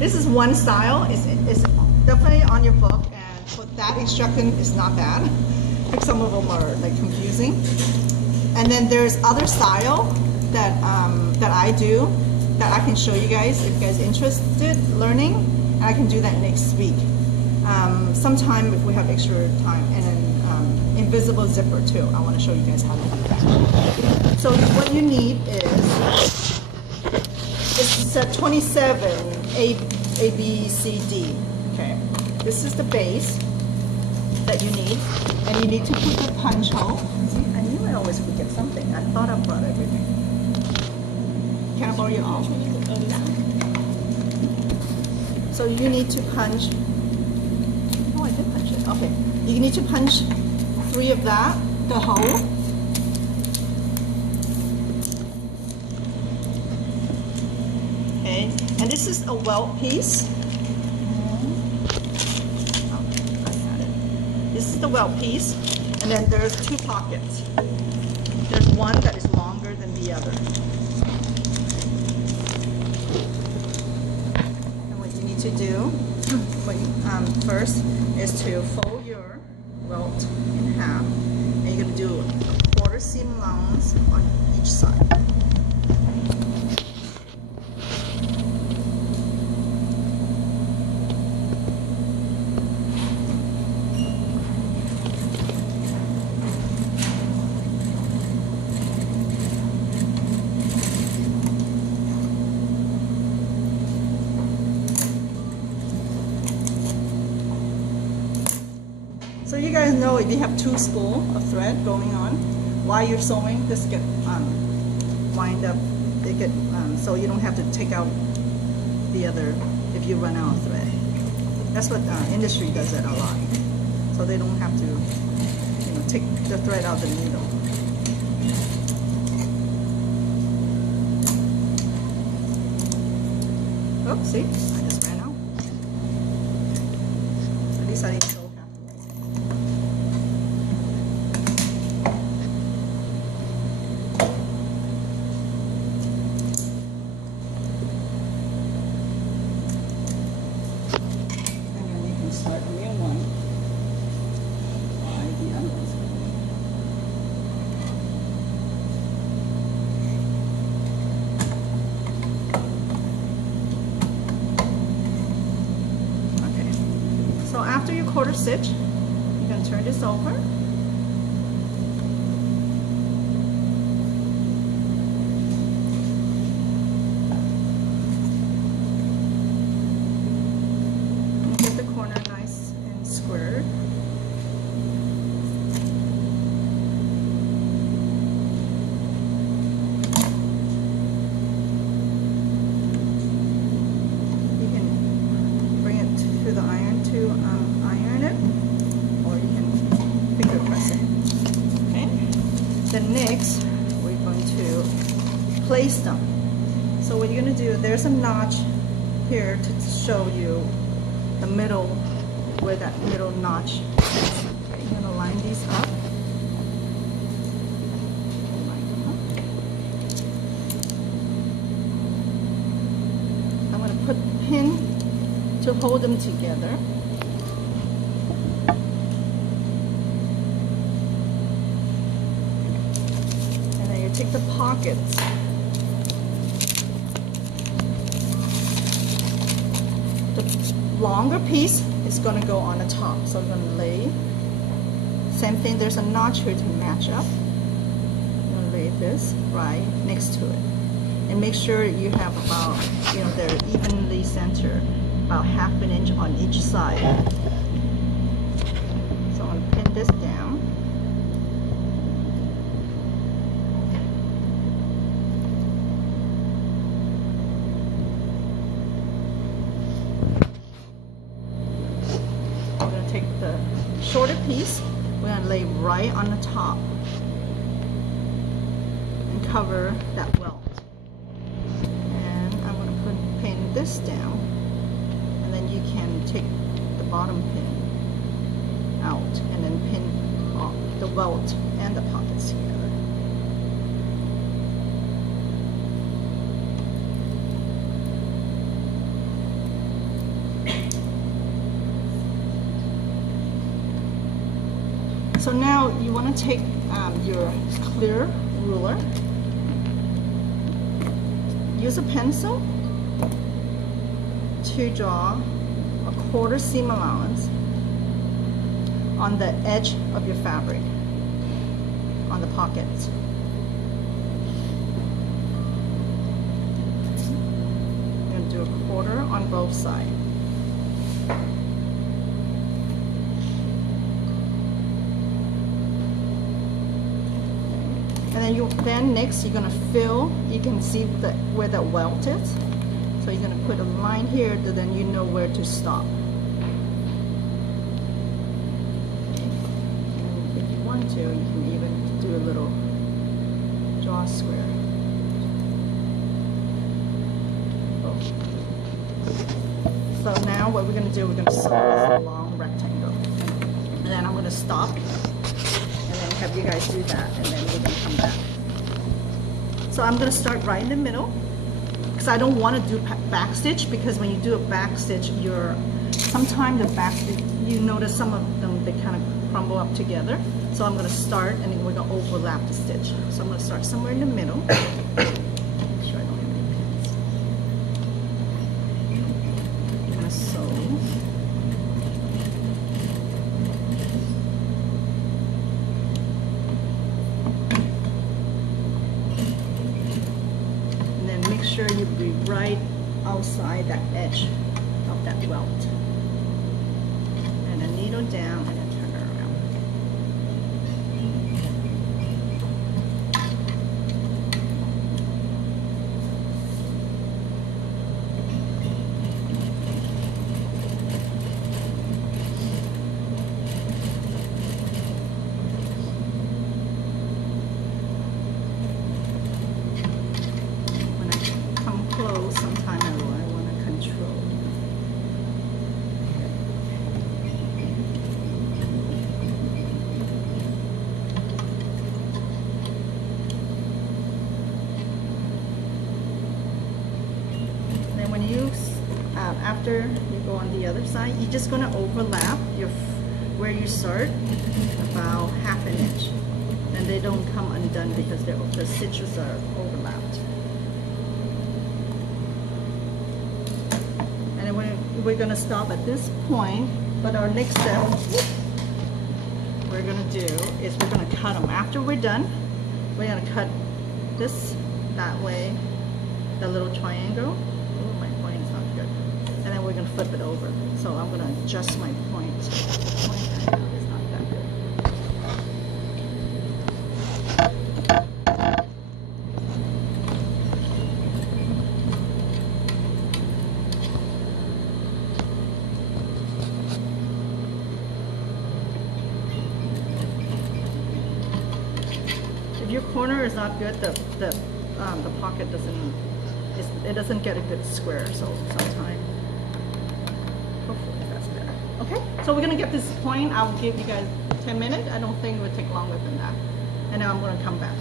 This is one style. It's definitely on your book, and for that instruction is not bad. Like some of them are like confusing. And then there's other style that that I do that I can show you guys if you guys interested learning, and I can do that next week. Sometime if we have extra time. And then invisible zipper too. I want to show you guys how to do that. So what you need is it's set 27 A, B, C, D. Okay, this is the base that you need, and you need to put the punch hole. See, I knew I always forget something. I thought I brought everything. Can I borrow your arm? So you need to punch. Oh, I did punch it. Okay, you need to punch 3 of that, the hole. Okay, and this is a welt piece. Oh, I got it. This is the welt piece, and then there's 2 pockets. There's one that is longer than the other. And what you need to do first is to fold your welt in half, and you're going to do a 1/4 seam allowance on each side. So you guys know if you have 2 spools of thread going on while you're sewing, this get wind up. They get so you don't have to take out the other if you run out of thread. That's what industry does it a lot. So they don't have to, you know, take the thread out the needle. Oh, see, I just ran out. At least I didn't sew. Start a new one by the other ones. Okay, so after you 1/4 stitch, you can turn this over. The iron to iron it, or you can finger press it. Okay. Then next, we're going to place them. So what you're going to do, there's a notch here to show you the middle, where that middle notch is. Okay, you're going to line these up. I'm going to put a pin to hold them together. And then you take the pockets. The longer piece is going to go on the top. So I'm going to lay. Same thing, there's a notch here to match up. I'm going to lay this right next to it. And make sure you have about, you know, they're evenly centered. About 1/2 inch on each side. So I'm going to pin this down. I'm going to take the shorter piece, we're going to lay right on the top and cover that welt. And I'm going to pin this down. You can take the bottom pin out and then pin off the welt and the pockets together. So now you want to take your clear ruler, use a pencil to draw a 1/4 seam allowance on the edge of your fabric, on the pockets. You're going to do a 1/4 on both sides. And then next you're gonna fill. You can see where the welt is. So you're gonna put a line here, so then you know where to stop. And if you want to, you can even do a little draw square. Oh. So now what we're gonna do, we're gonna sew this long rectangle, and then I'm gonna stop. Have you guys do that, and then we're gonna come back. So I'm gonna start right in the middle, because I don't want to do back stitch, because when you do a back stitch, sometimes the back stitch, you notice some of them, they kind of crumble up together. So I'm gonna start, and then we're gonna overlap the stitch. So I'm gonna start somewhere in the middle. Make sure I don't have any pins. I'm gonna sew. You be right outside that edge of that welt, and a needle down, and then turn it around. Sometimes I want to control. Then when you, after you go on the other side, you're just going to overlap where you start about 1/2 inch. And they don't come undone because the stitches are overlapped. We're going to stop at this point, but our next step we're going to do is we're going to cut them. After we're done, we're going to cut this that way, the little triangle. Oh, my point's not good. And then we're going to flip it over. So I'm going to adjust my point. The point I have is not that good. If your corner is not good, the pocket doesn't get a good square. So sometimes, hopefully that's better. Okay, so we're gonna get this point. I'll give you guys 10 minutes. I don't think it would take longer than that. And then I'm gonna come back.